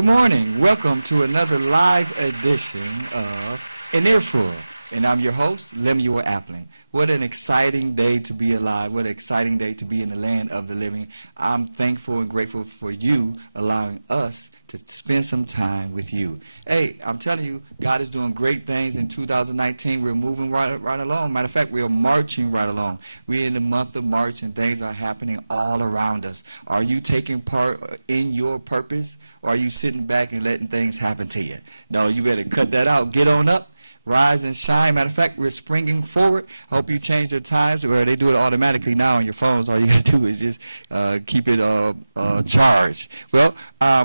Good morning. Welcome to another live edition of An Earful. And I'm your host, Lemuel Appling. What an exciting day to be alive. What an exciting day to be in the land of the living. I'm thankful and grateful for you allowing us to spend some time with you. Hey, I'm telling you, God is doing great things in 2019. We're moving right along. Matter of fact, we're marching right along. We're in the month of March and things are happening all around us. Are you taking part in your purpose, or are you sitting back and letting things happen to you? No, you better cut that out. Get on up. Rise and shine. Matter of fact, we're springing forward. I hope you change your times where they do it automatically now on your phones. All you got to do is just keep it charged. Well,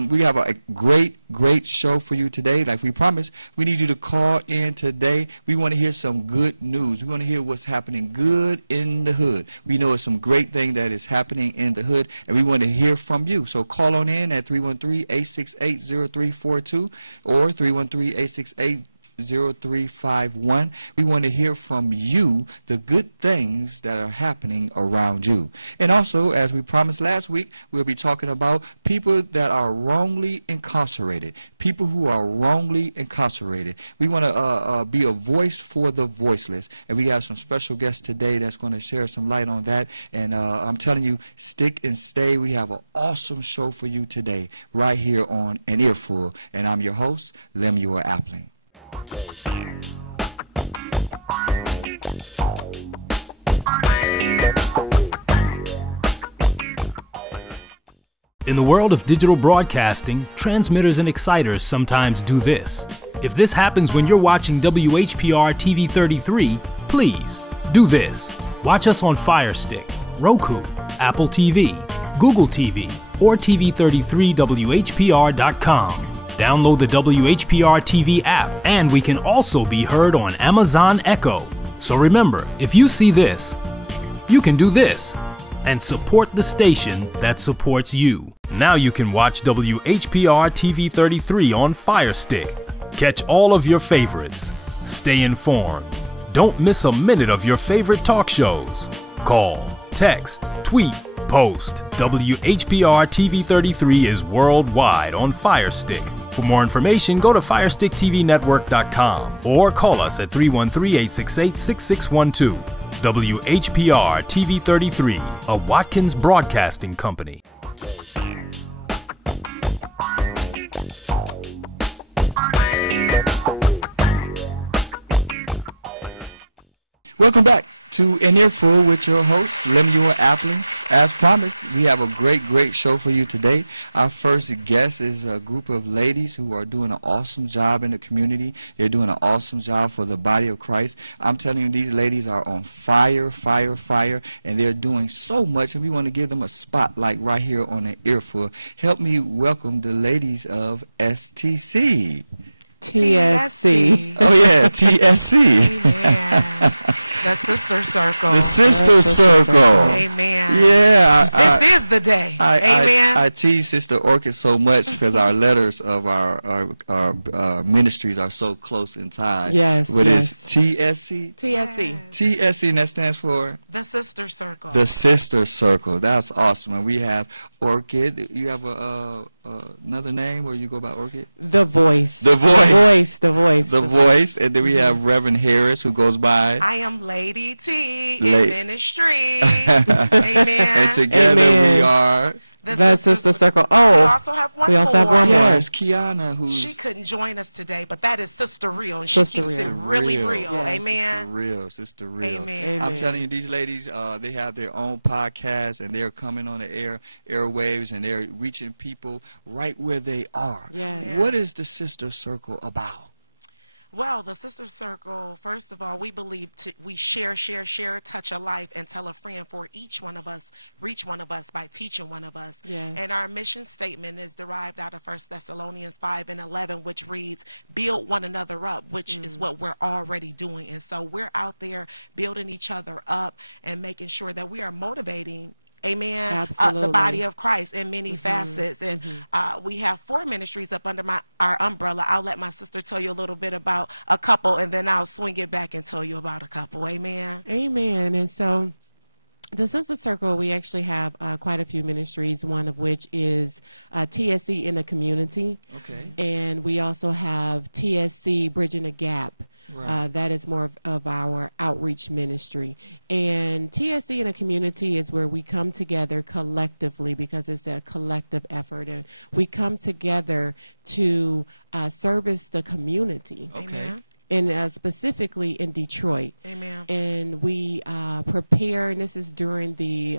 we have a great show for you today. Like we promised, we need you to call in today. We want to hear some good news. We want to hear what's happening good in the hood. We know it's some great thing that is happening in the hood, and we want to hear from you. So call on in at 313-868-0342 or 313-868-0351. We want to hear from you the good things that are happening around you. And also, as we promised last week, we'll be talking about people that are wrongly incarcerated. People who are wrongly incarcerated. We want to be a voice for the voiceless. And we have some special guests today that's going to share some light on that. And I'm telling you, stick and stay. We have an awesome show for you today right here on An Earful. And I'm your host, Lemuel Appling. In the world of digital broadcasting, transmitters and exciters sometimes do this. If this happens when you're watching WHPR TV 33, please do this. Watch us on Fire Stick, Roku, Apple TV, Google TV, or TV33WHPR.com. Download the WHPR TV app, and we can also be heard on Amazon Echo. So remember, if you see this, you can do this and support the station that supports you. Now you can watch WHPR TV 33 on Fire Stick. Catch all of your favorites. Stay informed. Don't miss a minute of your favorite talk shows. Call, text, tweet, post. WHPR TV 33 is worldwide on Fire Stick. For more information, go to FirestickTVNetwork.com or call us at 313-868-6612. WHPR TV 33, a Watkins Broadcasting Company. Welcome back to An Earful with your host, Lemuel Appling. As promised, we have a great show for you today. Our first guest is a group of ladies who are doing an awesome job in the community. They're doing an awesome job for the body of Christ. I'm telling you, these ladies are on fire, and they're doing so much, and we want to give them a spotlight right here on An Earful. Help me welcome the ladies of STC. TSC. Oh, yeah, TSC. Amen. The Sister Circle. The Sister Circle. Amen. Yeah. This is the day. Amen. I tease Sister Orchid so much because our letters of our ministries are so close in time. Yes. But it's TSC? TSC. TSC, and that stands for? The Sister Circle. The Sister Circle. That's awesome. And we have Orchid. You have another name, or you go by Orchid? The Voice. The Voice. The Voice. And then we have Reverend Harris, who goes by? I am Lady T in ministry. Amen. And together we are the Sister Circle. Oh, we also have one more. Yes, Kiana, she couldn't join us today, but that is Sister Real, and she keeps it really real. Yes. Amen. Sister Real. Amen. I'm telling you, these ladies, they have their own podcast, and they're coming on the airwaves, and they're reaching people right where they are. Yes. What is the Sister Circle about? Well, the Sister Circle, first of all, we believe we share, touch a life, and tell a friend for each one of us, reach one of us by teaching one of us. Yes. And our mission statement is derived out of 1 Thessalonians 5:11, which reads, build one another up, which is what we're already doing. And so we're out there building each other up and making sure that we are motivating amen, the body of Christ in many facets. And we have 4 ministries up under our umbrella. I'll let my sister tell you a little bit about a couple, and then I'll swing it back and tell you about a couple. Amen. Amen. And so The Sister Circle, we actually have quite a few ministries, one of which is TSC in the community. Okay. And we also have TSC Bridging the Gap. Right. That is more of our outreach ministry. And TSC in a community is where we come together collectively because it's a collective effort. And we come together to service the community. Okay. Amen. And specifically in Detroit. Amen. And we prepare, and this is during the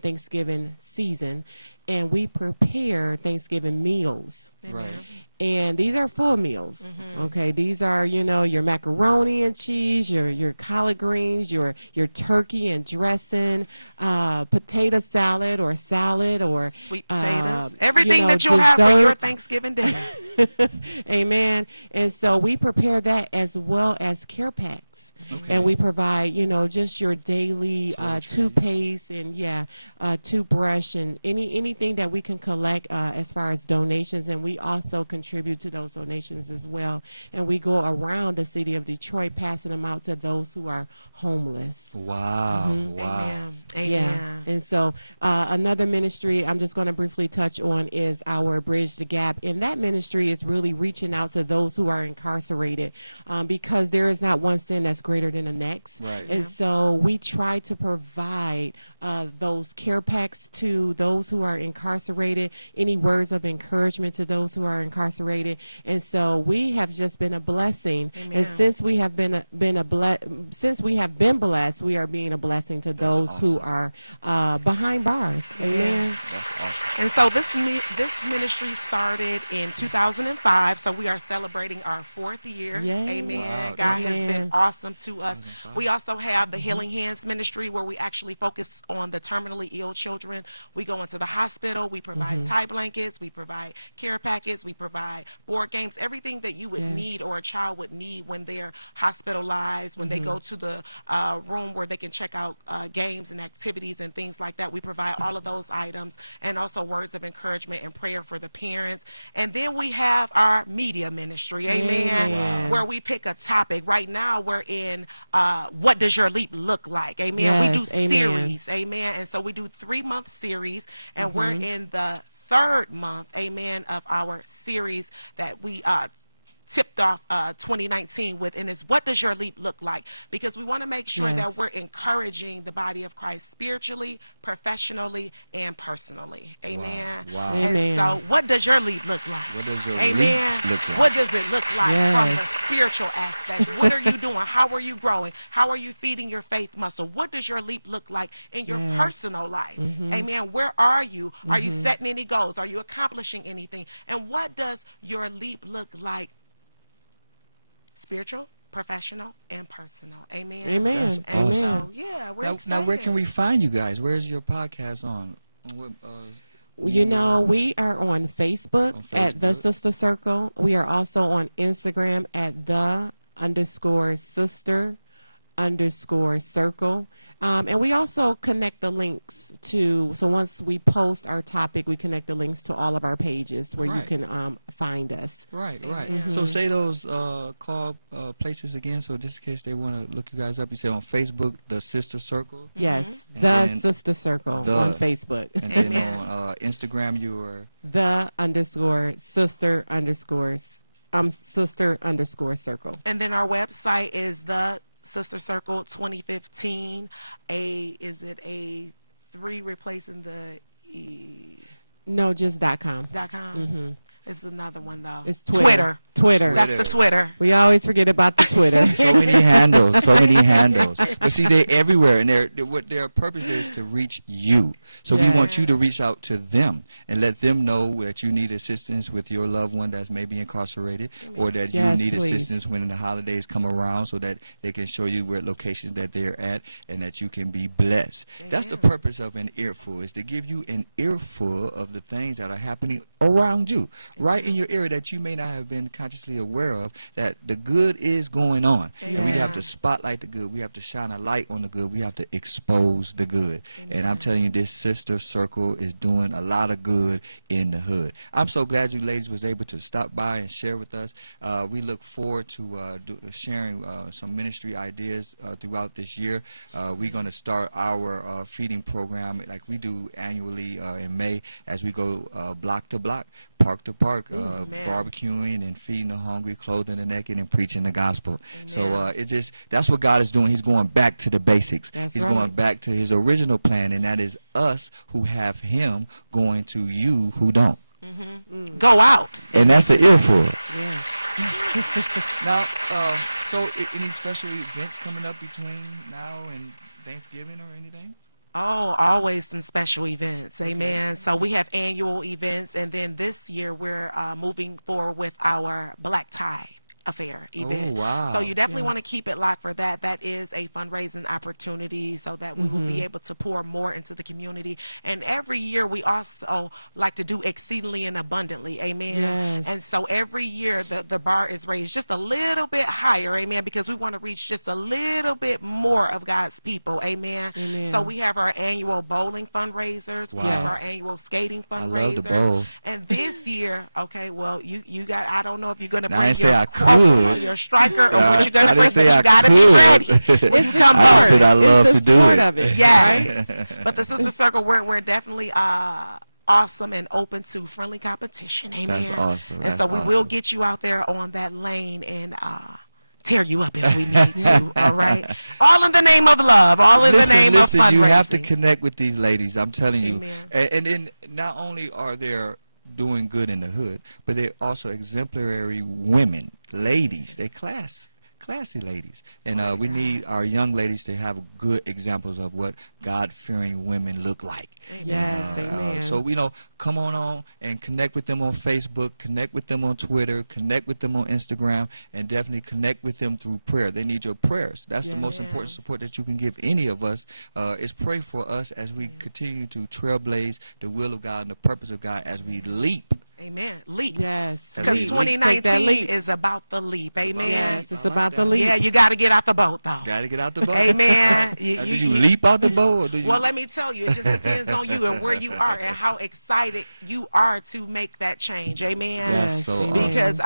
Thanksgiving season, and we prepare Thanksgiving meals. Amen. Right. And these are full meals. Okay, these are, you know, your macaroni and cheese, your collard greens, your turkey and dressing, potato salad or Sweet potatoes. you Everything know, that you'll have for your dessert. Thanksgiving dinner. Amen. And so we prepare that as well as care packs. Okay. And we provide, you know, just your daily Toiletries. toothpaste and toothbrush and anything that we can collect as far as donations. And we also contribute to those donations as well. And we go around the city of Detroit passing them out to those who are homeless. Wow. Wow. Amen. Amen. Yeah. And so another ministry I'm just going to briefly touch on is our Bridge the Gap. And that ministry is really reaching out to those who are incarcerated because there is not one sin that's greater than the next. Right. And so we try to provide those care packs to those who are incarcerated, any words of encouragement to those who are incarcerated. And so we have just been a blessing. Amen. And since we have been blessed, we are being a blessing to those who awesome. are behind bars. Amen. That's awesome. And so this ministry started in 2005. So we are celebrating our 4th year. Yay. Amen. Wow. God has Amen. been awesome to us. We also have the Healing Hands ministry where we actually focus on the terminally ill children. We go into the hospital. We provide tie blankets. We provide care packets. We provide board games. Everything that you would Yes. need or a child would need when they're hospitalized, when they go to the room where they can check out games and activities and things like that. We provide all of those items and also words of encouragement and prayer for the parents. And then we have our media ministry, amen, Amen. where we pick a topic. Right now we're in What Does Your Leap Look Like? Amen. We do Yes, amen. series, amen. And so we do 3-month series, and we're in the 3rd month, amen, of our series that we tipped off 2019 with, and it's What Does Your Leap Look Like? Because we want to make sure that Yes. we're encouraging the body of Christ spiritually, professionally, and personally. Amen. Wow. And Amen. so what does your leap look like? What does your Amen. leap look like? What does it look like from the Yes. spiritual aspect? What are you doing? How are you growing? How are you feeding your faith muscle? What does your leap look like in your Yes. personal life? Amen. Where are you? Are you setting any goals? Are you accomplishing anything? And what does your leap look like? Spiritual, professional, and personal. Amen. Amen. That's And Amen. so, yeah, we're Now, excited. where can we find you guys? Where's your podcast on? What, You know, we are on Facebook, On at The Facebook. Sister Circle. We are also on Instagram at _sister_circle. And we also connect the links to, so once we post our topic, we connect the links to all of our pages where you Right. can find us. right, right. Amen. So say those call places again. So just in case they want to look you guys up, you say on Facebook, The Sister Circle. Yes, And The then Sister Circle the- on Facebook. And then Amen. on Instagram, you are _sister_circle. And then our website is the Sister Circle 2015. Is it a 3 replacing the E No, just .com. .com? It's another one though. It's Twitter. That's the Twitter. We always forget about the Twitter. so many handles, so many handles. But see, they're everywhere, and what their purpose is to reach you. So we want you to reach out to them and let them know that you need assistance with your loved one that's maybe incarcerated, or that Yes, you need please. assistance when the holidays come around, so that they can show you where locations that they're at, and that you can be blessed. That's the Amen. purpose of an earful, is to give you an earful of the things that are happening around you, right in your area that you may not have been consciously aware of, that the good is going on. And we have to Amen. spotlight the good. We have to shine a light on the good. We have to expose the good. And I'm telling you, this sister circle is doing a lot of good in the hood. I'm so glad you ladies was able to stop by and share with us. We look forward to sharing some ministry ideas throughout this year. We're going to start our feeding program like we do annually in May, as we go block to block, park to park, Amen. barbecuing and feeding the hungry, clothing the naked, and preaching the gospel. Amen. So that's what God is doing. He's going back to the basics. That's He's right. going back to his original plan, and that is us who have him going to you who don't. Go out. And that's an make earful. disciples. Yes. Now, so any special events coming up between now and Thanksgiving or anything? Oh, always some special events. Amen. So we have annual events, and then this year we're moving forward with our black tie affair event. Oh, wow. So you definitely want to Yes. keep it locked for that. That is a fundraising opportunity so that we will be able to pour more into the community. And every year we also like to do exceedingly and abundantly. Amen. Yes. And so every year the bar is raised just a little bit higher. Amen. Because we want to reach just a little bit more of God's people. Amen. Amen. So we have our annual bowling fundraisers. We have Wow. our annual skating I fundraisers. love the bowl. And this year, okay, well, you got, I don't know if you're going to Now, I bring didn't say your I corporal could. or your striker or what you're going I to didn't bring, but say you I got to be could. ready when you come I forward. said I love it's the to do sport it. of it. Yes. Right? But the Sister Circle, we're definitely awesome and open to friendly competition. Amen. That's awesome. And That's so we will awesome. get you out there on that lane and tear you up if we need to. All right. All in the name of love. All in the name of fundraising. You have to connect with these ladies. I'm telling you. Amen. And then not only are they doing good in the hood, but they're also exemplary women, ladies. They classy ladies. And Glory to we God. need our young ladies to have good examples of what God-fearing women look like. Yes, amen. So, come on and connect with them on Facebook, connect with them on Twitter, connect with them on Instagram, and definitely connect with them through prayer. They need your prayers. That's the most Yes. important support that you can give any of us, is pray for us as we continue to trailblaze the will of God and the purpose of God as we leap. Amen. Leap. Yes. Because Leap. Take that 2019 leap. is about the leap. Amen. Yes, it's I like about the that. leap. Yeah, you got to get out the boat, though. Got to get out the boat. Amen. Do you leap out the boat, or do you? Well, let me tell you, it just depends on you and where you are and how excited you are to make that change. Amen. That's Yes, so amen. Because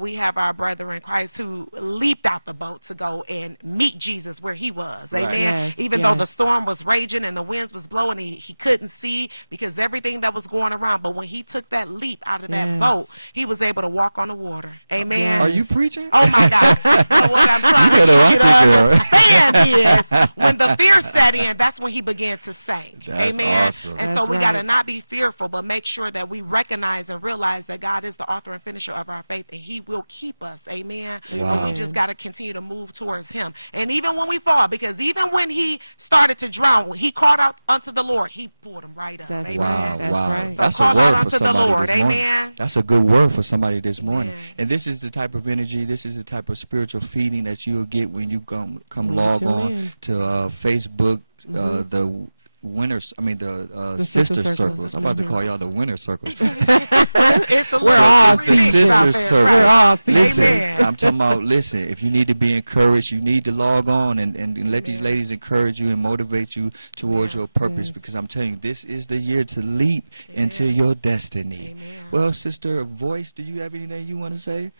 we have our brother in Christ who leaped out the boat to go and meet Jesus where he was. Right. Amen. Yes, Even though the yes. storm was raging and the winds was blowing, he couldn't see because everything that was going around. But when he took that leap out of that Yes. boat, he was able to walk on the water. Amen. Yes. Are you preaching? Oh my God. So what I'm trying to better get you to watch it, girl. understand is when the fear set in, that's when he began to sing. That's Amen. awesome. And so That's we got to right. not be fearful, but make sure that we recognize and realize that God is the author and finisher of our faith and he will keep us. Amen. Wow. But we just got to continue to move towards him. And even when we fall, because even when he started to drown, he called out unto the Lord, he pulled him right up. That's Amen. right. That's right. So That's call a out word unto for the somebody Lord. this morning. Amen. That's a good word for somebody this morning. Amen. And this is the type of energy, this is the type of spiritual feeding that you'll get when you come When you log tune on in. to Facebook, the winners, The sister sister circles. circles. I'm about to call y'all the winner circles. It's a We're little all remix the sister out there, circle. right? We're all seasons. Listen, Amen. I'm talking about, listen, if you need to be encouraged, you need to log on and let these ladies encourage you and motivate you towards Amen. your purpose, Yes. because I'm telling you, this is the year to leap into Amen. your destiny. Amen. Well, Sister Voice, do you have anything you want to say?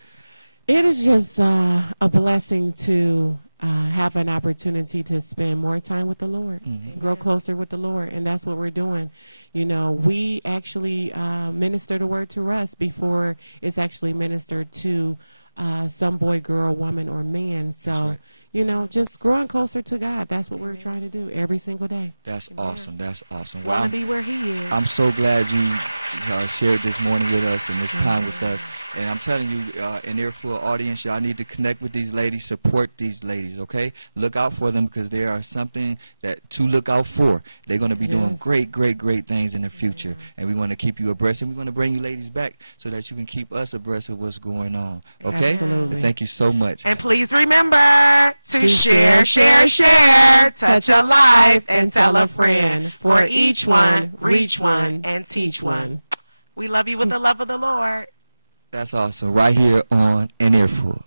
It is just a blessing to have an opportunity to spend more time with the Lord, grow closer with the Lord, and that's what we're doing. We actually minister the word to us before it's actually ministered to some boy, girl, woman, or man. So, just growing closer to God. That's what we're trying to do every single day. That's awesome. That's awesome. Want Wow. to be where he is. I'm so glad you shared this morning with us and this time with us. And I'm telling you, an Earful audience, y'all need to connect with these ladies, support these ladies, okay? Look out for them because they are something to look out for. They're going to be doing Yes. great, great, great things in the future. And we want to keep you abreast, and we want to bring you ladies back so that you can keep us abreast of what's going on, okay? Absolutely. Thank you so much. And please remember to share, touch a life, and tell a friend. For each one, reach one, and teach one. We love you with the love of the Lord. That's awesome. Right here on An Earful.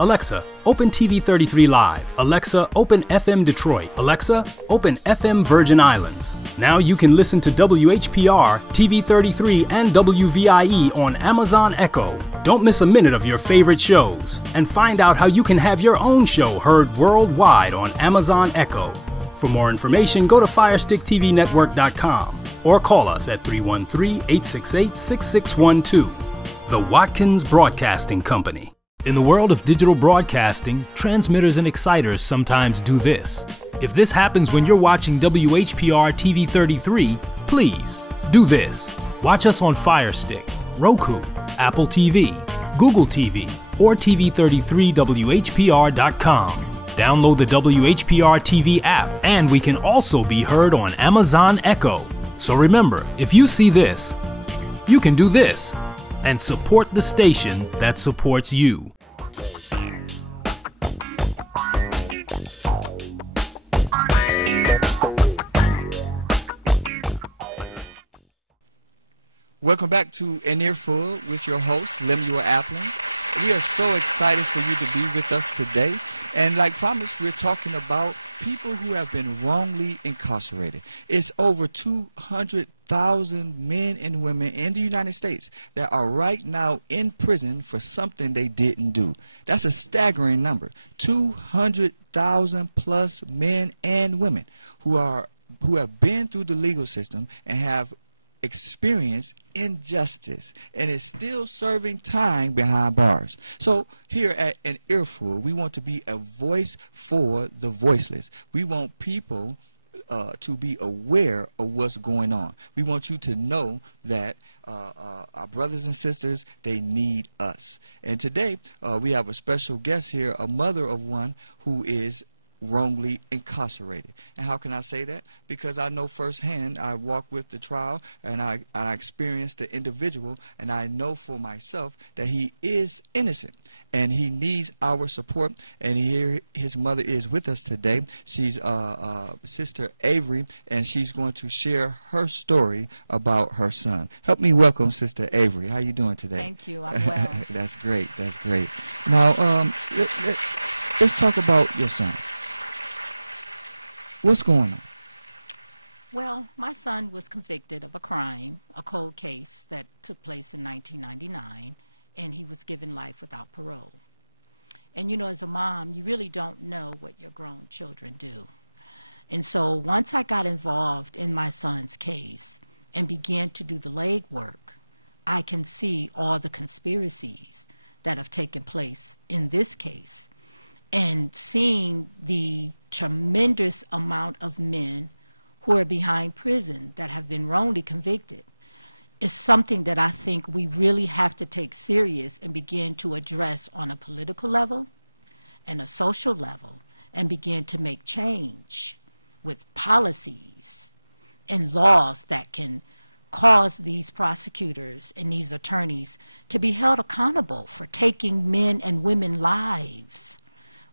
Alexa, open TV 33 Live. Alexa, open FM Detroit. Alexa, open FM Virgin Islands. Now you can listen to WHPR, TV 33, and WVIE on Amazon Echo. Don't miss a minute of your favorite shows. And find out how you can have your own show heard worldwide on Amazon Echo. For more information, go to FirestickTVNetwork.com or call us at 313-868-6612. The Watkins Broadcasting Company. In the world of digital broadcasting, transmitters and exciters sometimes do this. If this happens when you're watching WHPR TV 33, please do this. Watch us on Fire Stick, Roku, Apple TV, Google TV, or TV33WHPR.com. Download the WHPR TV app, and we can also be heard on Amazon Echo. So remember, if you see this, you can do this and support the station that supports you. Welcome back to An Earful with your host, Lemuel Appling. We are so excited for you to be with us today. And like promised, we're talking about people who have been wrongly incarcerated. It's over 200,000 men and women in the United States that are right now in prison for something they didn't do. That's a staggering number. 200,000 plus men and women who have been through the legal system and have experience injustice and is still serving time behind bars. So here at An Earful, we want to be a voice for the voiceless. We want people to be aware of what's going on. We want you to know that our brothers and sisters, they need us. And today we have a special guest here, a mother of one who is wrongly incarcerated. And how can I say that? Because I know firsthand. I walked with the trial, and I experienced the individual, and I know for myself that he is innocent and he needs our support. And here his mother is with us today. She's Sister Avery, and she's going to share her story about her son. Help me welcome Sister Avery. How you doing today? Thank you. I'm well. That's great. That's great. Now let's talk about your son. What's going on? Well, my son was convicted of a crime, a cold case that took place in 1999, and he was given life without parole. And you know, as a mom, you really don't know what your grown children do. And so once I got involved in my son's case and began to do the legwork, I can see all the conspiracies that have taken place in this case, and seeing the tremendous amount of men who are behind prison that have been wrongly convicted is something that I think we really have to take serious and begin to address on a political level and a social level, and begin to make change with policies and laws that can cause these prosecutors and these attorneys to be held accountable for taking men and women lives.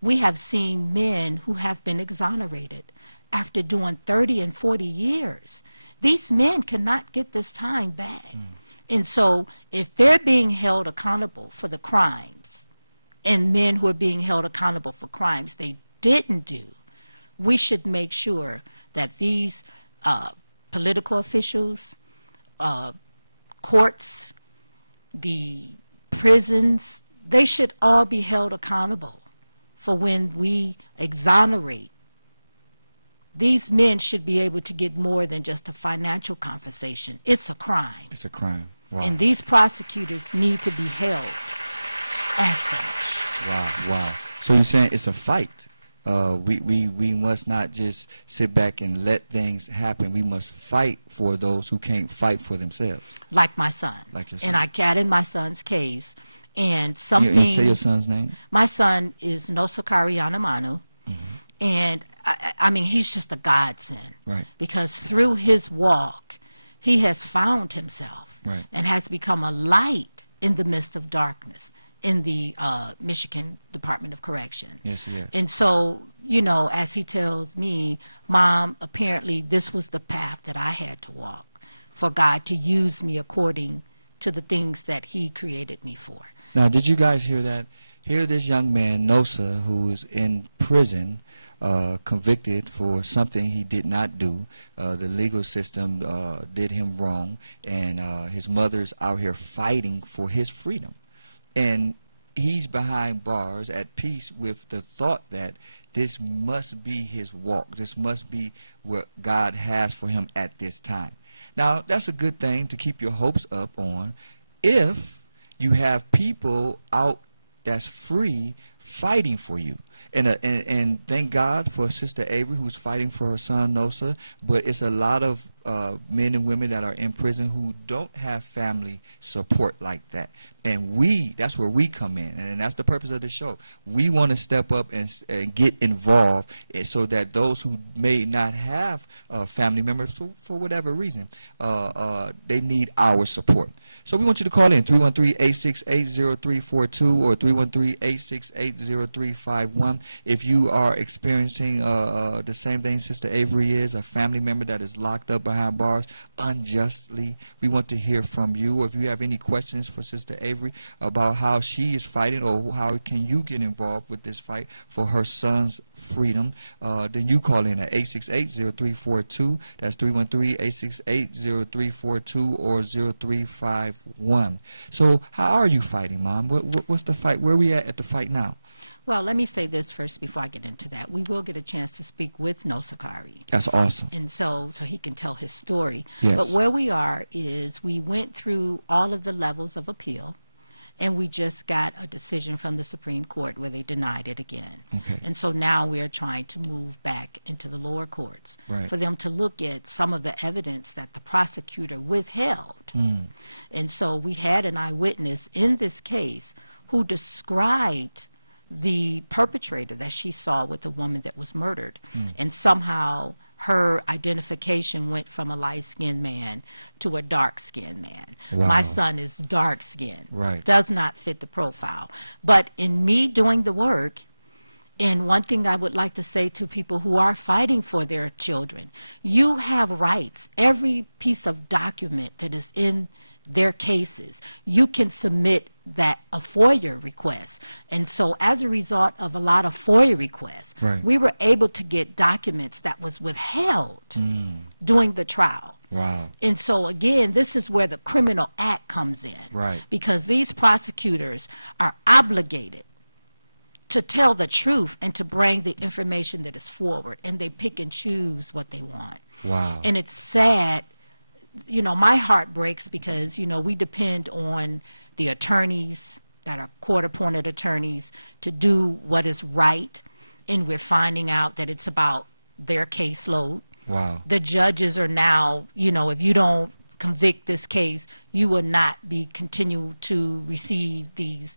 We have seen men who have been exonerated after doing 30 and 40 years. These men cannot get this time back. And so if they're being held accountable for the crimes, and men who are being held accountable for crimes they didn't do, we should make sure that these political officials, courts, the prisons, they should all be held accountable for when we exonerate. These men should be able to get more than just a financial compensation. It's a crime. It's a crime. Wow. And these prosecutors need to be held as such. Wow. So you're saying it's a fight. We must not just sit back and let things happen. We must fight for those who can't fight for themselves. Like my son. Like your son. And I got in my son's case, and something. You say your son's name? My son is Nosakari Anamanu. And I mean, he's just a godsend. Right. Because through his walk, he has found himself. Right. And has become a light in the midst of darkness. in the Michigan Department of Correction. Yes, yes. And so, you know, as he tells me, Mom, apparently this was the path that I had to walk for God to use me according to the things that he created me for. Now, did you guys hear that? Hear this young man, Nosa, who is in prison, convicted for something he did not do. The legal system did him wrong, and his mother's out here fighting for his freedom. And he's behind bars at peace with the thought that this must be his walk. This must be what God has for him at this time. Now, that's a good thing to keep your hopes up on if you have people out that's free fighting for you. And thank God for Sister Avery, who's fighting for her son Nosa. But it's a lot of men and women that are in prison who don't have family support like that. And that's where we come in. And that's the purpose of the show. We want to step up and get involved so that those who may not have family members for whatever reason, they need our support. So we want you to call in 313-868-0342 or 313-868-0351 if you are experiencing the same thing Sister Avery is, a family member that is locked up behind bars unjustly. We want to hear from you. Or if you have any questions for Sister Avery about how she is fighting or how can you get involved with this fight for her son's freedom, then you call in at 868-0342. That's 313-868-0342 or 0351. So how are you fighting, Mom? What's the fight? Where are we at the fight now? Well, let me say this first before I get into that. We will get a chance to speak with Nosakari. That's awesome. And so he can tell his story. Yes. But where we are is we went through all of the levels of appeal, and we just got a decision from the Supreme Court where they denied it again. Okay. And so now we're trying to move back into the lower courts for them to look at some of the evidence that the prosecutor withheld. And so we had an eyewitness in this case who described the perpetrator that she saw with the woman that was murdered. And somehow her identification went from a light-skinned man to a dark-skinned man. Wow. My son is dark-skinned, Right. does not fit the profile. But in me doing the work, and one thing I would like to say to people who are fighting for their children, you have rights. Every piece of document that is in their cases, you can submit that a FOIA request. And so as a result of a lot of FOIA requests, we were able to get documents that was withheld during the trial. Wow. And so again, this is where the criminal act comes in. Right. Because these prosecutors are obligated to tell the truth and to bring the information that is forward, and they pick and choose what they want. Wow. And it's sad. You know, my heart breaks because, you know, we depend on the attorneys that are court-appointed attorneys to do what is right, and we're finding out that it's about their caseload. Wow. The judges are now, you know, if you don't convict this case, you will not be continue to receive these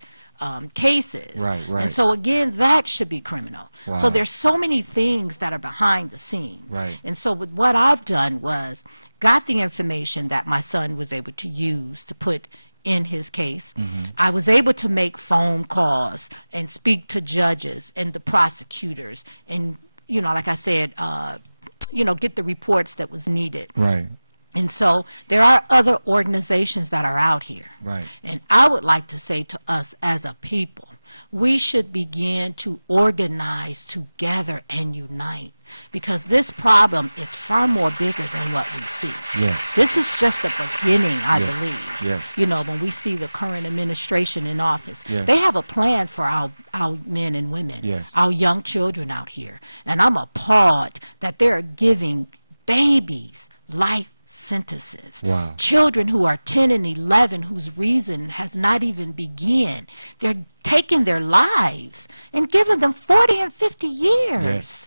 cases. Right. And so again, that should be criminal. Wow. So there's so many things that are behind the scene. Right. And so what I've done was got the information that my son was able to use to put in his case. I was able to make phone calls and speak to judges and the prosecutors and, you know, like I said, you know, get the reports that was needed. Right. And so there are other organizations that are out here. Right. And I would like to say to us as a people, we should begin to organize together and unite, because this problem is far more bigger than what we see. Yes. This is just the beginning, I believe. Yes. You know, when we see the current administration in office, Yes. they have a plan for our men and women, Yes. our young children out here. And I'm appalled that they're giving babies life sentences. Wow. Children who are 10 and 11 whose reason has not even begun. They're taking their lives and giving them 40 and 50 years. Yes.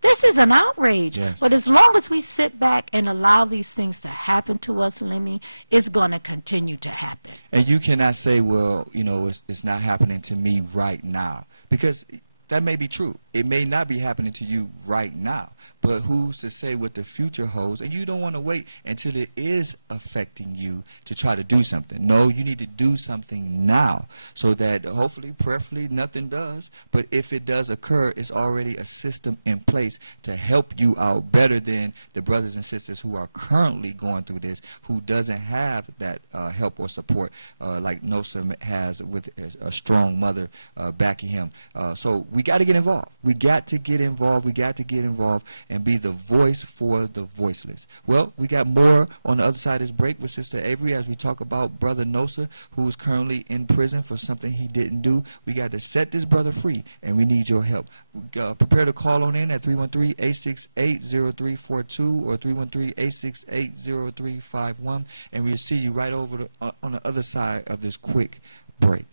This is an outrage. Yes. But as long as we sit back and allow these things to happen to us, Lemmy, it's going to continue to happen. And you cannot say, well, you know, it's not happening to me right now. Because that may be true. It may not be happening to you right now, but who's to say what the future holds? And you don't want to wait until it is affecting you to try to do something. No, you need to do something now so that hopefully, prayerfully, nothing does. But if it does occur, it's already a system in place to help you out better than the brothers and sisters who are currently going through this, who doesn't have that help or support like Nosa has with a strong mother backing him. So we got to get involved. We got to get involved. We got to get involved and be the voice for the voiceless. Well, we got more on the other side of this break with Sister Avery as we talk about Brother Nosa, who is currently in prison for something he didn't do. We got to set this brother free, and we need your help. Prepare to call on in at 313-868-0342 or 313-868-0351, and we'll see you right over on the other side of this quick break.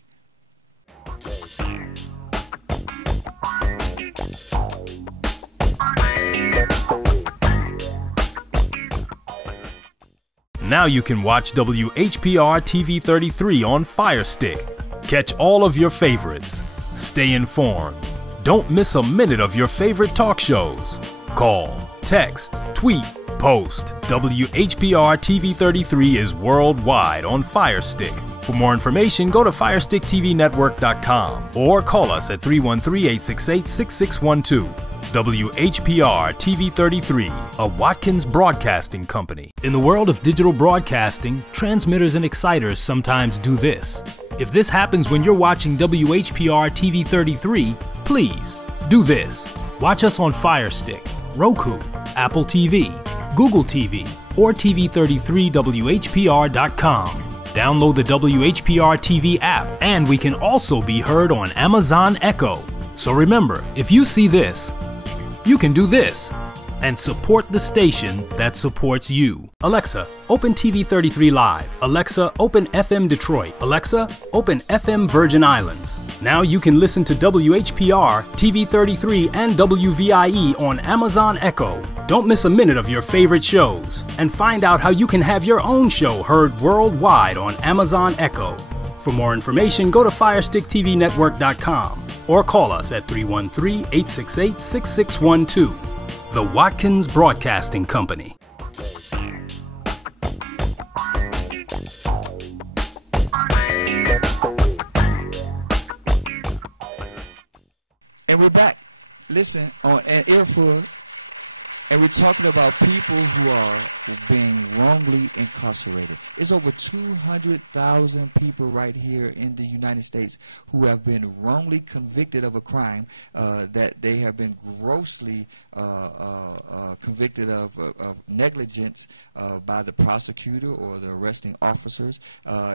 Now you can watch WHPR TV 33 on Fire Stick. Catch all of your favorites. Stay informed. Don't miss a minute of your favorite talk shows. Call, text, tweet, post. WHPR TV 33 is worldwide on Fire Stick. For more information, go to FirestickTVNetwork.com or call us at 313-868-6612. WHPR TV 33, a Watkins Broadcasting Company. In the world of digital broadcasting, transmitters and exciters sometimes do this. If this happens when you're watching WHPR TV 33, please do this. Watch us on Fire Stick, Roku, Apple TV, Google TV, or TV33WHPR.com. Download the WHPR TV app, and we can also be heard on Amazon Echo. So remember, if you see this, you can do this and support the station that supports you. Alexa, open TV 33 Live. Alexa, open FM Detroit. Alexa, open FM Virgin Islands. Now you can listen to WHPR, TV 33, and WVIE on Amazon Echo. Don't miss a minute of your favorite shows, and find out how you can have your own show heard worldwide on Amazon Echo. For more information, go to FirestickTVNetwork.com or call us at 313-868-6612. The Watkins Broadcasting Company. And we're back. Listen, on an Earful, and we're talking about people who are being wrongly incarcerated. It's over 200,000 people right here in the United States who have been wrongly convicted of a crime that they have been grossly convicted of negligence by the prosecutor or the arresting officers.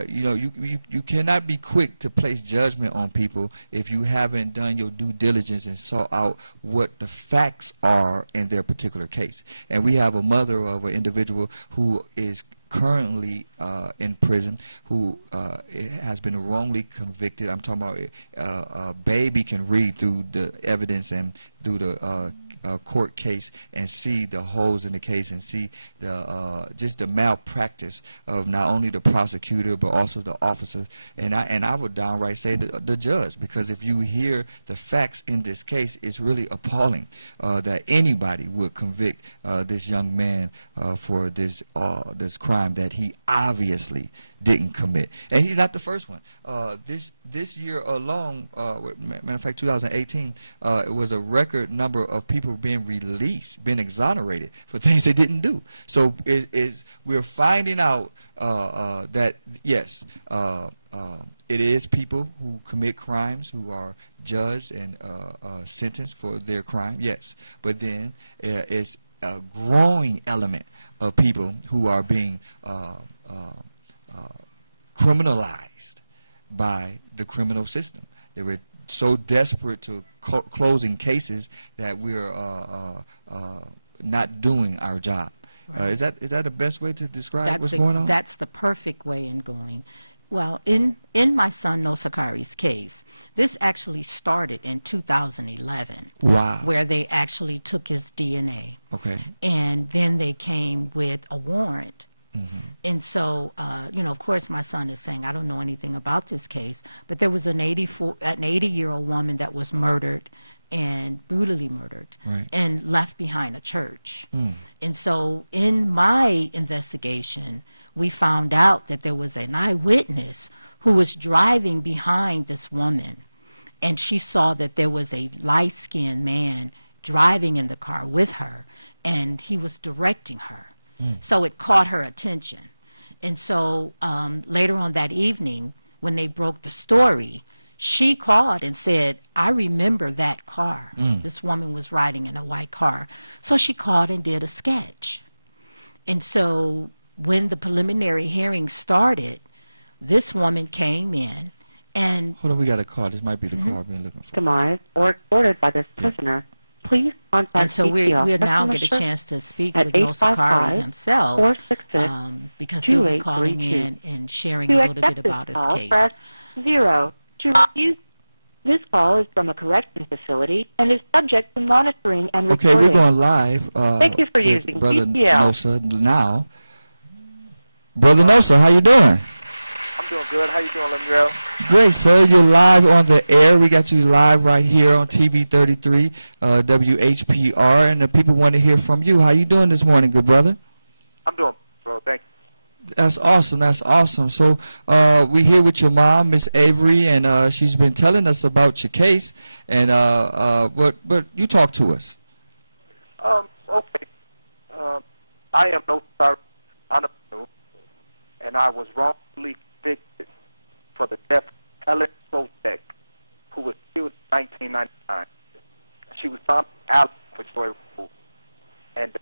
You cannot be quick to place judgment on people if you haven't done your due diligence and sought out what the facts are in their particular case. And we have a mother of an individual who is currently in prison, who has been wrongly convicted. I'm talking about a baby can read through the evidence and through the court case and see the holes in the case and see the just the malpractice of not only the prosecutor but also the officers, and I would downright say the judge, because if you hear the facts in this case, it's really appalling that anybody would convict this young man for this crime that he obviously didn't commit. And he's not the first one. This year alone, matter of fact, 2018, it was a record number of people being released, being exonerated for things they didn't do. So we're finding out that, yes, it is people who commit crimes who are judged and sentenced for their crime, yes. But then it's a growing element of people who are being criminalized by the criminal system. They were so desperate to closing cases that we're not doing our job. Right. Is that the best way to describe what's going on? That's the perfect way in going. Well, in my son Nosakari's case, this actually started in 2011. Wow. Where they actually took his DNA. Okay. And then they came with a warrant And so, of course, my son is saying, I don't know anything about this case, but there was an 80-year-old woman that was murdered and brutally murdered Right. and left behind a church. And so in my investigation, we found out that there was an eyewitness who was driving behind this woman, and she saw that there was a light-skinned man driving in the car with her, and he was directing her. So it caught her attention. And so later on that evening, when they broke the story, she called and said, I remember that car. This woman was riding in a white car. So she called and did a sketch. And so when the preliminary hearing started, this woman came in and Hold on, we got a call. This might be the call we're looking for. Compromised or extorted by this prisoner, please contact and so we'll DPL now customer get a service chance to speak at with Nosakari 855 himself 466 because he'll be calling in and sharing a To little bit accept about this his call, case. press 0. To refuse, this call is from a correction facility and is subject to monitoring and Okay, recording. we're going live. Thank you for with using Brother DPL. Nosa now. Brother Nosa, how you doing? I'm doing good. How you doing, Lemuel? Great, sir. You're live on the air. We got you live right here on TV 33, WHPR, and the people want to hear from you. How you doing this morning, good brother? I'm doing, bro. Thank you. That's awesome. That's awesome. So we here with your mom, Miss Avery, and she's been telling us about your case. And but you talk to us. Okay. I am no sorry entrepreneur, and I was wrongfully convicted for the death of Helen Botek, who was killed in 1999. She was found out for Detroit Earful, and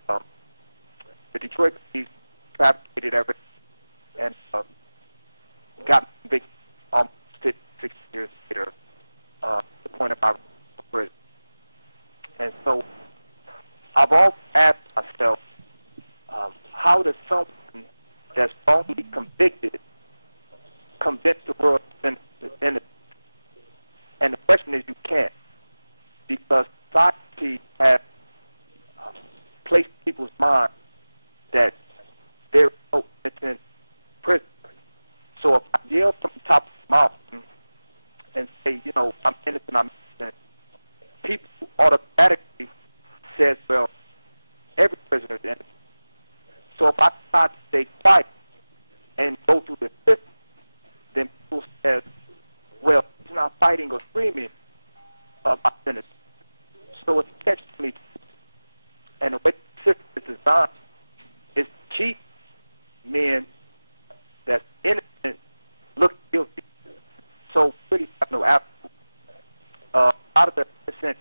the Detroit police fabricated everything and got me convicted almost 56 years later, to the point of my prison. And so I've always asked myself, how does someone that's wrongly convicted convince the world of innocence? And the question is, you can't, because society has placed in people's minds that there is no innocent prisoner. So if I yell from the top of the mountain and say, I'm innocent, I'm innocent, people automatically says, well, every prisoner is innocent. So if I decide to stay quiet and go through the system, then people says, well, he's not fighting or screaming about innocence. So it's a catch-22. And the way the system is designed is to keep men that's innocent look guilty. So we really have no avenue. Out of the innocent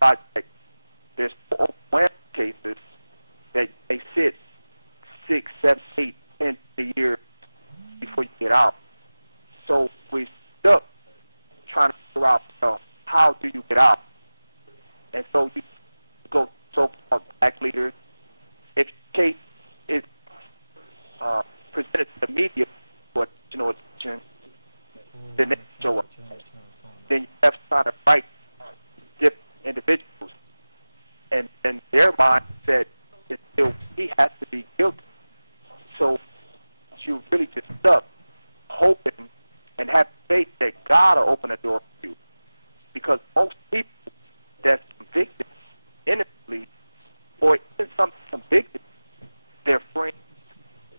project, there's overwhelming cases that they sit 6, 7, 8, 10 years before you get out. So we're stuck trying to figure out, how do you get out? And so you go to so-called black leaders. If your case is presented to the media for attention, then they show up. Then you have to try to write different individuals. And their mindset is still, he has to be guilty. So you really just stuck hoping and have faith that God will open the door for you. Because most people that's convicted innocently, or even some convicted, their friends,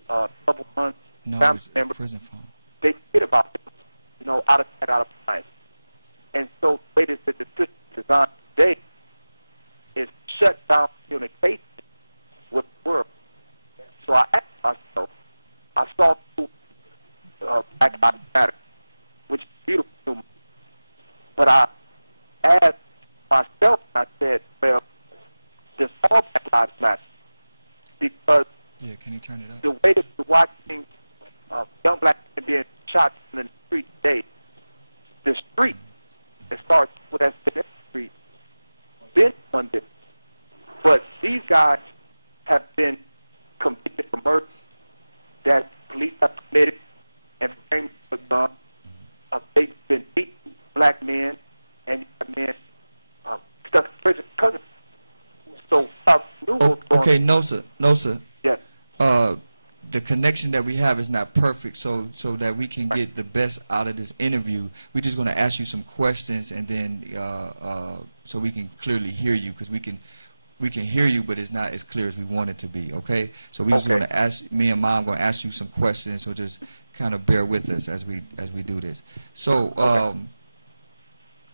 loved ones, family members, prison phone. they forget about them, out of sight, out of mind. And so the way that the system is designed today is shut down communication with the world. So I asked myself, I saw through Black Lives Matter, which is beautiful to me. But I asked myself, and I said, well, does all Black Lives Matter? Because Yeah, can you turn it up? the way that we're watching young black men being shot in the street today, the street, as far as what that's been in the street, been one bit. But these guys have been convicted for murder that police have committed and framed for gun. They've been beating black men and men stuck in prison because of it. So our renewal Okay, Nosa. yes. the connection that we have is not perfect, so that we can get the best out of this interview, we're just going to ask you some questions, and then so we can clearly hear you, because we can hear you, but it's not as clear as we want it to be. Okay, so we just Okay. going to ask, me and Mom going to ask you some questions, so just kind of bear with us as we do this. So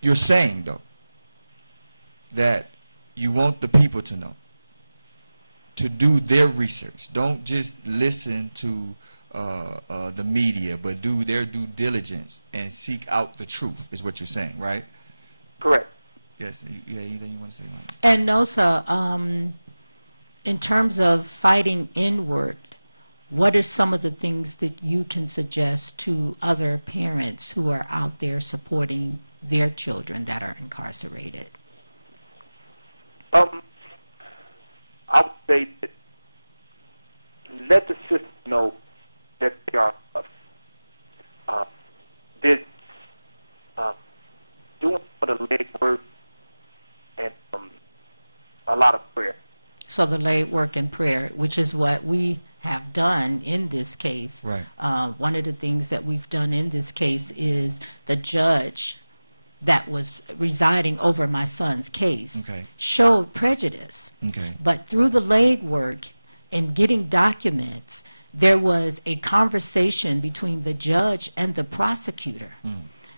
you're saying though that you want the people to know, to do their research. Don't just listen to the media, but do their due diligence and seek out the truth, is what you're saying, right? Correct. Yes. Yeah, anything you want to say, Mom? And Nosa, in terms of fighting inward, what are some of the things that you can suggest to other parents who are out there supporting their children that are incarcerated? I would say that let the system know that they are they're doing for the legwork and a lot of prayer. So the legwork and prayer, which is what we have done in this case. Right. One of the things that we've done in this case is the judge that was residing over my son's case showed prejudice. Okay. But through the legwork and getting documents, there was a conversation between the judge and the prosecutor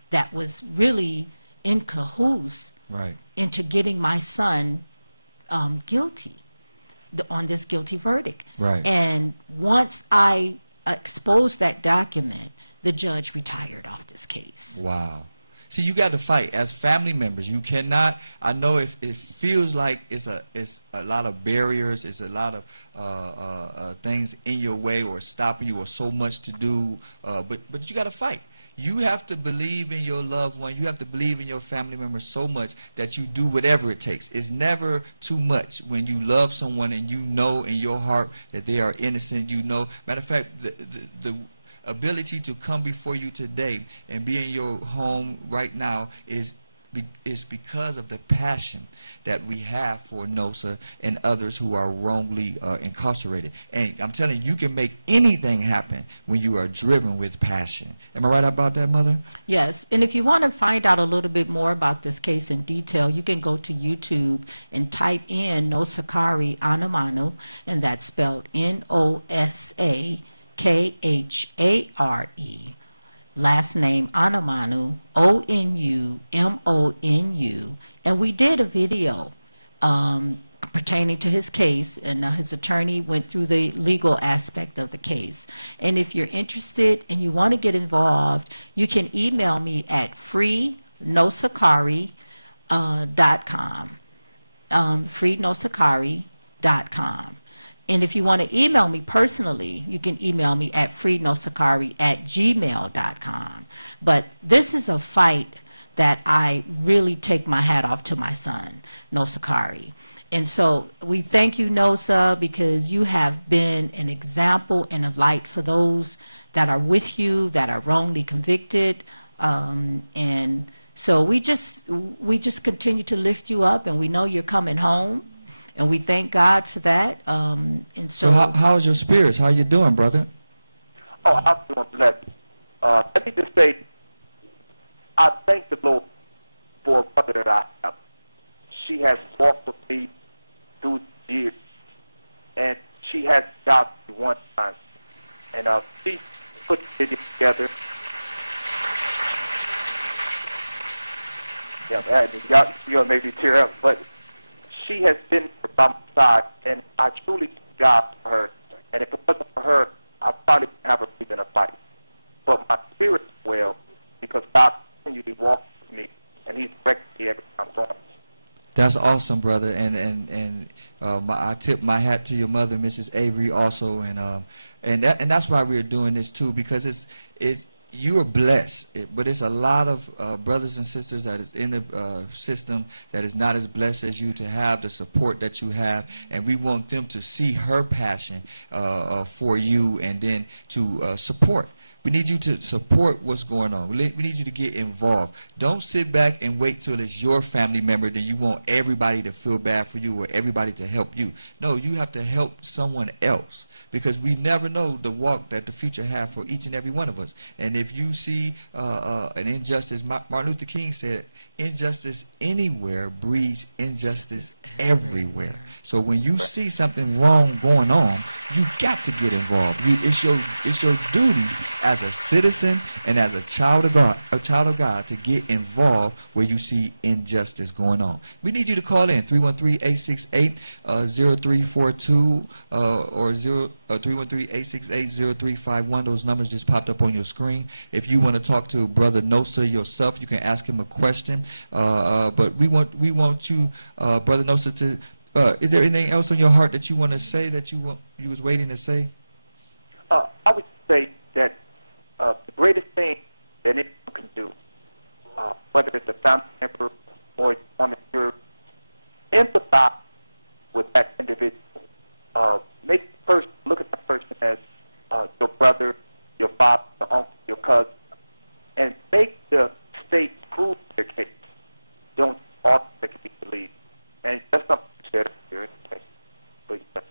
that was really in cahoots Right. into getting my son guilty on this guilty verdict. Right. And once I exposed that document, the judge retired off this case. Wow. See, you got to fight as family members. You cannot. I know if it feels like it's a lot of barriers, it's a lot of things in your way or stopping you, or so much to do. But you got to fight. You have to believe in your loved one. You have to believe in your family member so much that you do whatever it takes. It's never too much when you love someone and you know in your heart that they are innocent. You know, matter of fact, the ability to come before you today and be in your home right now is because of the passion that we have for Nosa and others who are wrongly incarcerated. And I'm telling you, you can make anything happen when you are driven with passion. Am I right about that, Mother? Yes, and if you want to find out a little bit more about this case in detail, you can go to YouTube and type in Nosakari Anamanu, and that's spelled Nosakare. Last name Anamanu, Onumonu, and we did a video pertaining to his case, and his attorney went through the legal aspect of the case. And if you're interested and you want to get involved, you can email me at freenosakari.com, freenosakari.com. And if you want to email me personally, you can email me at freenosakari@gmail.com. But this is a fight that I really take my hat off to my son, Nosakari. And so we thank you, Nosa, because you have been an example and a light for those that are with you, that are wrongly convicted. And so we just continue to lift you up, and we know you're coming home. And we thank God for that. And So how's your spirits? How you doing, brother? Oh, I'm doing blessed. Let me just say, I thank the Lord for a mother that I have. She has walked with me through the years, and she has got me one time. And she put the video together. Yeah, y'all make me tear up, but she has been by my side, and I truly thank God for her. And if it wasn't for her, I probably wouldn't have a reason to fight. But my spirit's well because God continually walks with me, and He's directing me every time I'm going. That's awesome, brother. And I tip my hat to your mother, Mrs. Avery, also, and that's why we're doing this too, because it's you are blessed, but it's a lot of brothers and sisters that is in the system that is not as blessed as you, to have the support that you have, and we want them to see her passion for you, and then to support We need you to support what's going on. We need you to get involved. Don't sit back and wait till it's your family member, then you want everybody to feel bad for you or everybody to help you. No, you have to help someone else, because we never know the walk that the future has for each and every one of us. And if you see an injustice, Martin Luther King said, injustice anywhere breeds injustice everywhere. So when you see something wrong going on, you got to get involved. It's your duty as a citizen and as a child of God, to get involved where you see injustice going on. We need you to call in 313-868-0342 or 313-868-0351. Those numbers just popped up on your screen. If you want to talk to Brother Nosa yourself, you can ask him a question. But we want you, Brother Nosa, to. Is there anything else on your heart that you want to say that you was waiting to say? I would say that the greatest thing that anyone can do, whether it's a family member or on the church, empathize with that individual. Make the person, look at that person as your brother, your father, your uncle, your cousin, and make the state prove their case. Don't automatically believe. And that's something to share here anyway. But yeah.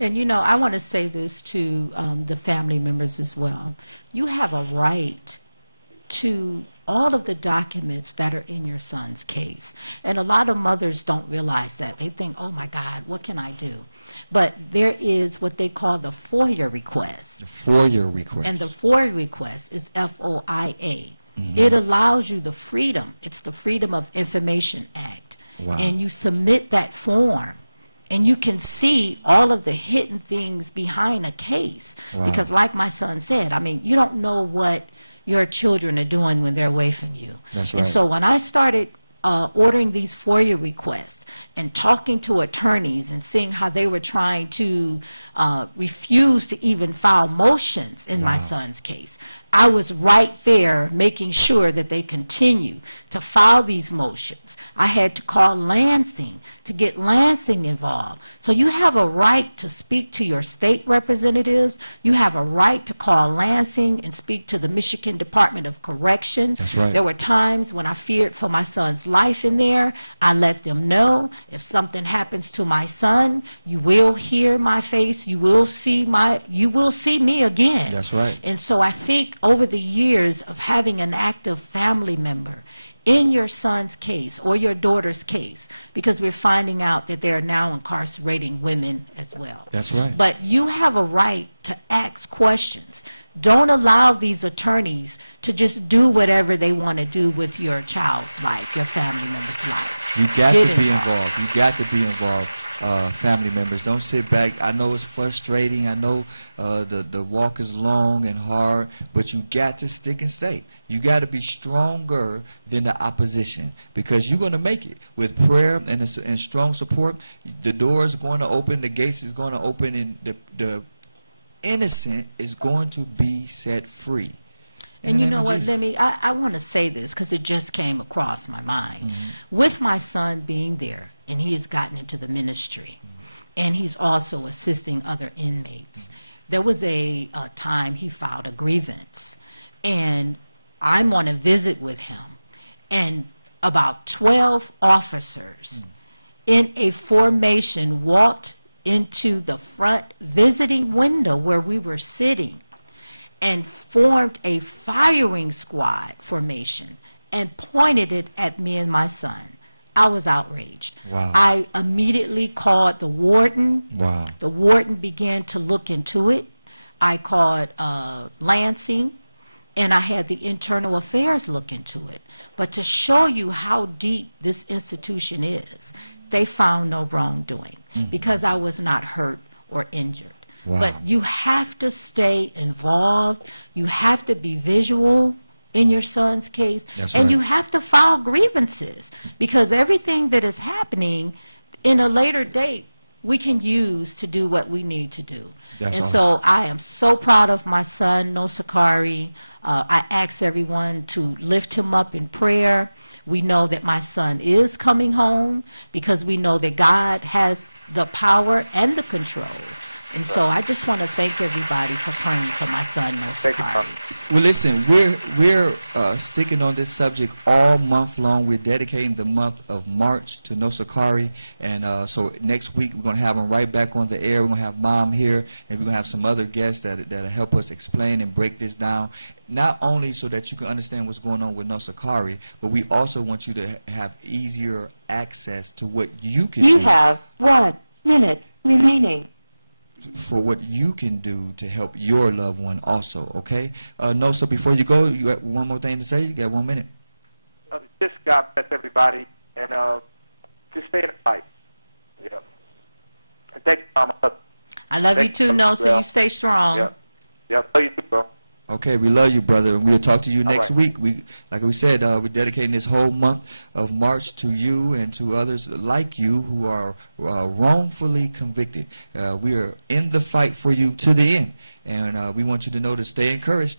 And you know, I want to say this to the family members as well. You have a right to all of the documents that are in your son's case. And a lot of mothers don't realize that. They think, oh my God, what can I do? But there is what they call the FOIA request. The FOIA request. And the FOIA request is FOIA. It allows you the freedom. It's the Freedom of Information Act. Wow. And you submit that form, and you can see all of the hidden things behind a case. Wow. Because like my son said, I mean, you don't know what your children are doing when they're away from you. That's right. And so when I started ordering these FOIA requests and talking to attorneys and seeing how they were trying to refuse to even file motions in my son's case, I was right there making sure that they continue to file these motions. I had to call Lansing to get Lansing involved. So you have a right to speak to your state representatives. You have a right to call Lansing and speak to the Michigan Department of Correction. That's right. There were times when I feared for my son's life in there. I let them know, if something happens to my son, you will hear my face. You will see me again. That's right. And so I think over the years of having an active family member in your son's case or your daughter's case, because we're finding out that they are now incarcerating women as well. That's right. But you have a right to ask questions. Don't allow these attorneys to just do whatever they want to do with your child's life, your family member's life. You got Get to be involved. You got to be involved. Family members, don't sit back. I know it's frustrating. I know the walk is long and hard, but you got to stick and stay. You got to be stronger than the opposition, because you're going to make it with prayer and strong support. The doors are going to open, the gates is going to open, and the innocent is going to be set free. And you know what, Lemmy, I want to say this because it just came across my mind. With my son being there, and he has gotten into the ministry, and he's also assisting other inmates, there was a time he filed a grievance, and I'm on a visit with him, and about 12 officers in a formation walked into the front visiting window where we were sitting and formed a firing squad formation and pointed it at me and my son. I was outraged. Wow. I immediately called the warden. Wow. The warden began to look into it. I called Lansing, and I had the internal affairs look into it. But to show you how deep this institution is, they found no wrongdoing because I was not hurt or injured. Wow. But you have to stay involved. You have to be visual in your son's case. That's and right. you have to file grievances, because everything that is happening in a later date, we can use to do what we need to do. That's and awesome. so I am so proud of my son, No Sakari. I ask everyone to lift him up in prayer. We know that my son is coming home, because we know that God has the power and the control And so I just want to thank everybody for praying for my son, No Thank you, Mom. Sakari. Well, listen, we're sticking on this subject all month long. We're dedicating the month of March to No Sakari, and so next week we're gonna have him right back on the air. We're gonna have Mom here, and we're gonna have some other guests that'll help us explain and break this down. Not only so that you can understand what's going on with No Sakari, but we also want you to have easier access to what you can You do. have 1 minute remaining. For what you can do to help your loved one also, okay? No, so before you go, you got one more thing to say? You got 1 minute. Just God bless everybody, and just stay in the fight. Yeah. And thank you, Mama. I love you Thank too, you, No, so Well. you stay strong. Yep. Yep. Love you too, bro. Okay, we love you, brother. We'll talk to you All next right. week. Like we said, we're dedicating this whole month of March to you and to others like you who are wrongfully convicted. We are in the fight for you to the end. And we want you to know to stay encouraged,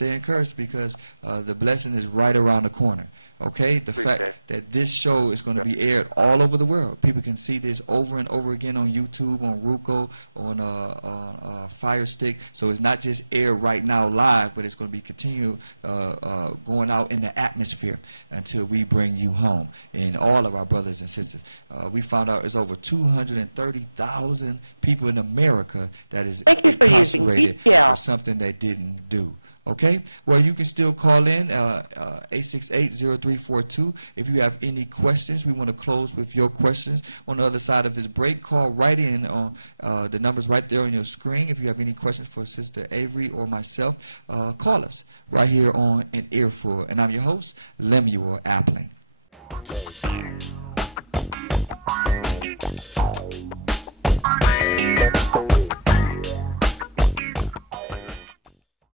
because the blessing is right around the corner. Okay? The Appreciate fact it. that this show is going to be aired all over the world. People can see this over and over again on YouTube, on Ruko, on Fire Stick. So it's not just aired right now live, but it's going to be continue going out in the atmosphere until we bring you home. And all of our brothers and sisters. We found out it's over 230,000 people in America that is Thank you for using incarcerated detail. for something they didn't do. Okay? Well, you can still call in 868-0342 if you have any questions. We want to close with your questions. On the other side of this break, call right in on the numbers right there on your screen. If you have any questions for Sister Avery or myself, call us right here on An Earful. And I'm your host, Lemuel Appling.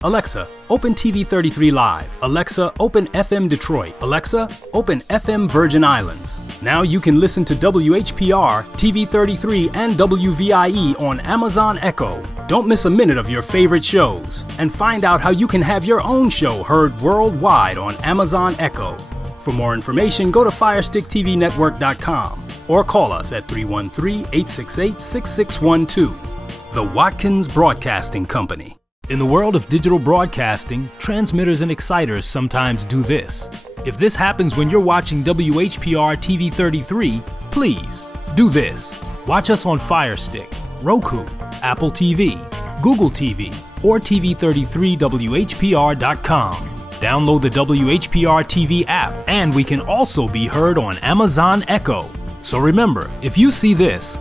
Alexa, open TV 33 Live. Alexa, open FM Detroit. Alexa, open FM Virgin Islands. Now you can listen to WHPR, TV 33, and WVIE on Amazon Echo. Don't miss a minute of your favorite shows. And find out how you can have your own show heard worldwide on Amazon Echo. For more information, go to FirestickTVNetwork.com or call us at 313-868-6612. The Watkins Broadcasting Company. In the world of digital broadcasting, transmitters and exciters sometimes do this. If this happens when you're watching WHPR TV 33, please do this. Watch us on Fire Stick, Roku, Apple TV, Google TV, or TV33WHPR.com. Download the WHPR TV app, and we can also be heard on Amazon Echo. So remember, if you see this,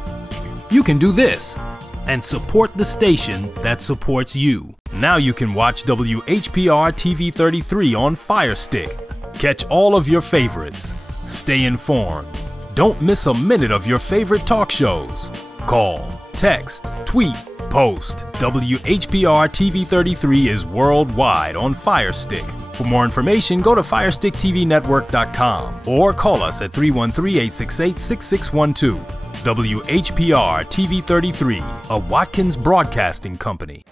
you can do this. And support the station that supports you. Now you can watch WHPR TV 33 on Fire Stick. Catch all of your favorites. Stay informed. Don't miss a minute of your favorite talk shows. Call, text, tweet, post. WHPR TV 33 is worldwide on Fire Stick. For more information, go to FirestickTVNetwork.com or call us at 313-868-6612. WHPR TV 33, a Watkins Broadcasting Company.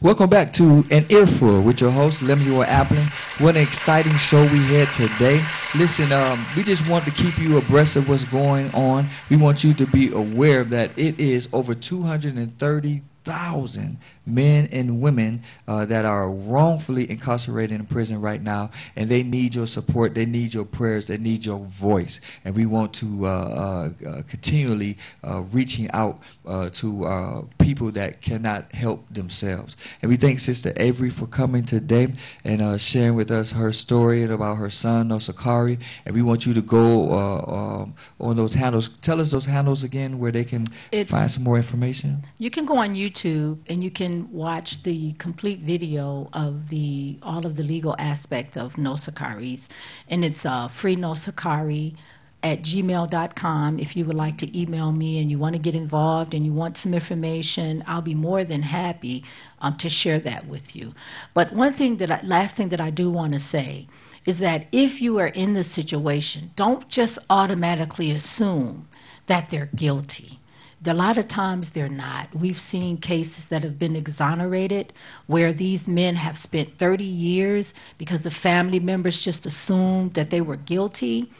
Welcome back to An Earful with your host, Lemuel Appling. What an exciting show we had today. Listen, we just want to keep you abreast of what's going on. We want you to be aware that it is over 230,000 men and women that are wrongfully incarcerated in prison right now, and they need your support, they need your prayers, they need your voice. And we want to continually reaching out to people that cannot help themselves. And we thank Sister Avery for coming today and sharing with us her story and about her son, No Sakari. And we want you to go on those handles. Tell us those handles again where they can find some more information. You can go on YouTube and you can watch the complete video of all of the legal aspect of No Sakaris, and it's free No Sakari at gmail.com. If you would like to email me and you want to get involved and you want some information, I'll be more than happy to share that with you. But last thing that I do want to say is that if you are in this situation, don't just automatically assume that they're guilty. A lot of times they're not. We've seen cases that have been exonerated where these men have spent 30 years because the family members just assumed that they were guilty.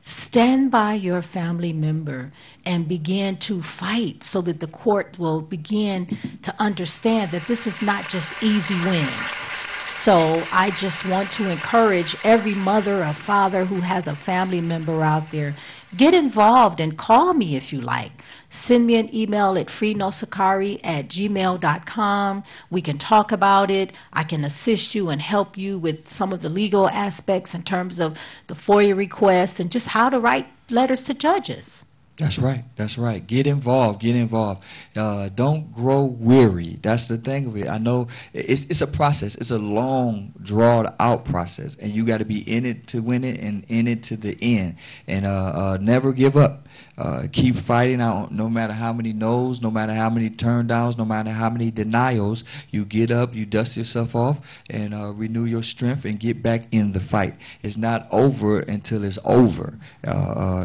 Stand by your family member and begin to fight so that the court will begin to understand that this is not just easy wins. So I just want to encourage every mother or father who has a family member out there, get involved and call me if you like. Send me an email at freenosakari@gmail.com. We can talk about it. I can assist you and help you with some of the legal aspects in terms of the FOIA requests and just how to write letters to judges. That's right. That's right. Get involved. Get involved. Don't grow weary. That's the thing of it. I know it's a process. It's a long, drawn out process, and you got to be in it to win it and in it to the end. And never give up. Keep fighting out, no matter how many no's, no matter how many turn downs, no matter how many denials. You get up, you dust yourself off, and renew your strength and get back in the fight. It's not over until it's over.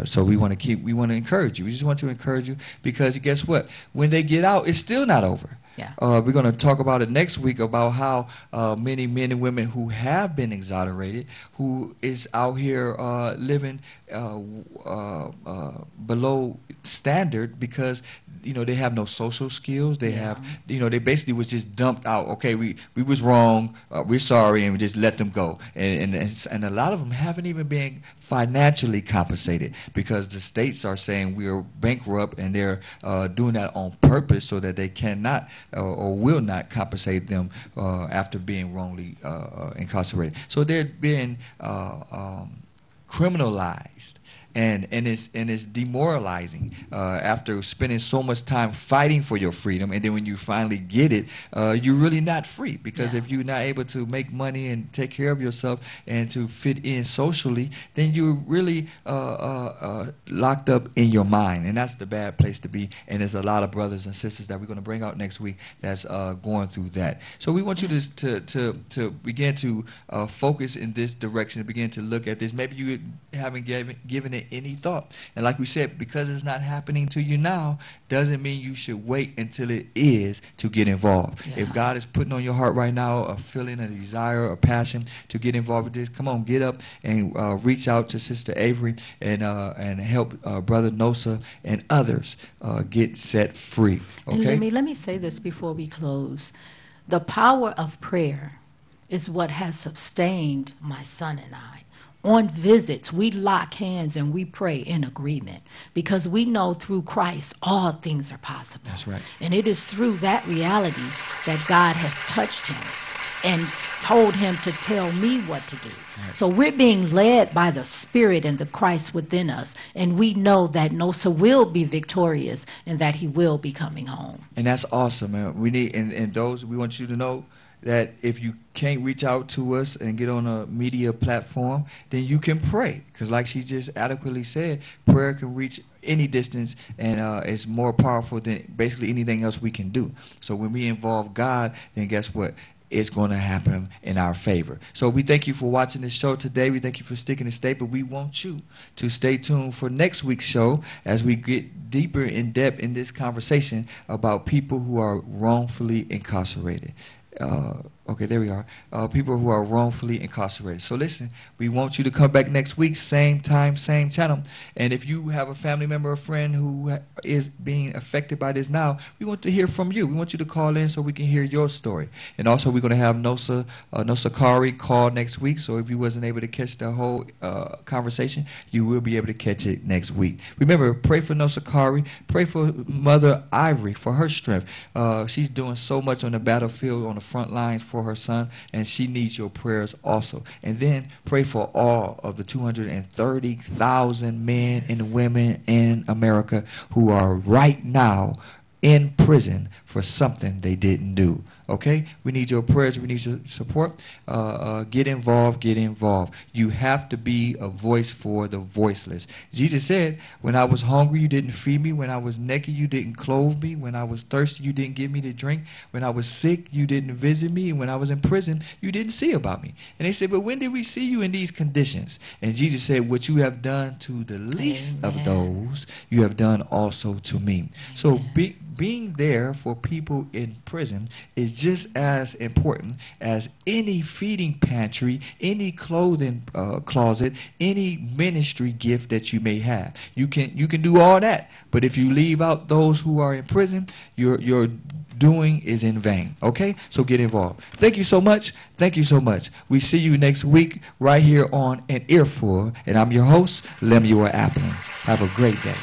So we want to encourage you. We just want to encourage you because guess what? When they get out, it's still not over. Yeah. We're going to talk about it next week about how many men and women who have been exonerated, who is out here living below standard because they have no social skills. They have they basically was just dumped out. Okay, we was wrong. We're sorry, and we just let them go. And a lot of them haven't even been financially compensated because the states are saying we are bankrupt, and they're doing that on purpose so that they cannot or will not compensate them after being wrongly incarcerated. So they're being criminalized. And it's demoralizing after spending so much time fighting for your freedom, and then when you finally get it, you're really not free because if you're not able to make money and take care of yourself and to fit in socially, then you're really locked up in your mind, and that's the bad place to be. And there's a lot of brothers and sisters that we're going to bring out next week that's going through that. So we want you to begin to focus in this direction, to begin to look at this. Maybe you haven't given it any thought. And like we said, because it's not happening to you now, doesn't mean you should wait until it is to get involved. Yeah. If God is putting on your heart right now a feeling, a desire, a passion to get involved with this, come on, get up and reach out to Sister Avery and help Brother Nosa and others get set free. Okay? And let me say this before we close. The power of prayer is what has sustained my son and I. On visits, we lock hands and we pray in agreement because we know through Christ all things are possible. That's right. And it is through that reality that God has touched him and told him to tell me what to do. Right. So we're being led by the Spirit and the Christ within us, and we know that Nosa will be victorious and that he will be coming home. And that's awesome, man. We need and those we want you to know that if you can't reach out to us and get on a media platform, then you can pray. Because like she just adequately said, prayer can reach any distance and it's more powerful than basically anything else we can do. So when we involve God, then guess what? It's going to happen in our favor. So we thank you for watching this show today. We thank you for sticking to stay, but we want you to stay tuned for next week's show as we get deeper in depth in this conversation about people who are wrongfully incarcerated. Okay, there we are. People who are wrongfully incarcerated. So listen, we want you to come back next week, same time, same channel. And if you have a family member or friend who is being affected by this now, we want to hear from you. We want you to call in so we can hear your story. And also, we're going to have Nosa Kari call next week. So if you wasn't able to catch the whole conversation, you will be able to catch it next week. Remember, pray for Nosa Kari. Pray for Mother Ivory for her strength. She's doing so much on the battlefield, on the front lines for her son, and she needs your prayers also. And then pray for all of the 230,000 men and women in America who are right now in prison for something they didn't do. Okay? We need your prayers. We need your support. Get involved. Get involved. You have to be a voice for the voiceless. Jesus said, when I was hungry, you didn't feed me. When I was naked, you didn't clothe me. When I was thirsty, you didn't give me to drink. When I was sick, you didn't visit me. And when I was in prison, you didn't see about me. And they said, but when did we see you in these conditions? And Jesus said, what you have done to the least of those, you have done also to me. So being there for people in prison is just as important as any feeding pantry, any clothing closet, any ministry gift that you may have. You can do all that, but if you leave out those who are in prison, your doing is in vain. Okay? So get involved. Thank you so much. Thank you so much. We see you next week right here on An Earful, and I'm your host, Lemuel Appling. Have a great day.